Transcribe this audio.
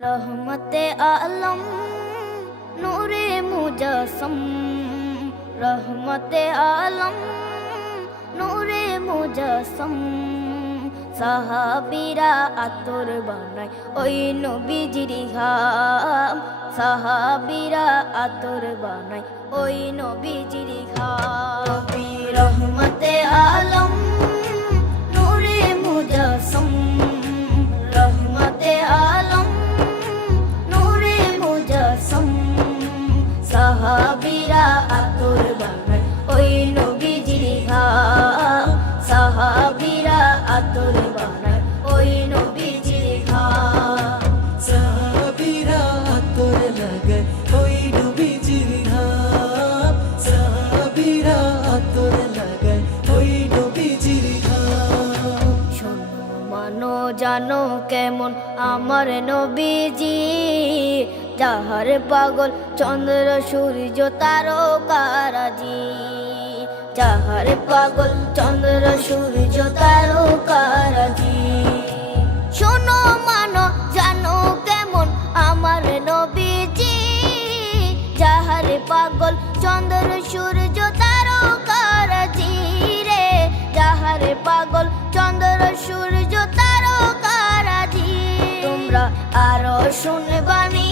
रहमते आलम नूरे मुजस्सम, रहमते आलम नूरे मुजस्सम। সাহাবীরা আতর বানায় ওই নবীজির ঘাম, সাহাবীরা আতর বানায় ওই নবীজির ঘাম। নবী রহমতে আলম নূরে মুজস্সম, রহমতে আলম নূরে মুজস্সম। সাহাবীরা আতর বানায় ওই নবীজির ঘাম, সাহাবীরা আতর বানায় ওই নবীজির ঘাম। সাহাবীরা আতর লাগায় ওই নবীজির ঘাম, সাহাবীরা আতর লাগায় ওই নবীজির ঘাম। শোনো মানো জানো কেমন আমার নবীজি, যাহার পাগল চন্দ্র সূর্য তারকারাজি, যাহার পাগল চন্দ্র সূর্য তারকারাজি। শোনো মানো জানো কেমন আমার নবীজি, যাহার পাগল চন্দ্র সূর্য তারকারাজি রে, যাহার পাগল চন্দ্র সূর্য তারকারাজি। তোমরা আরো শুনবানি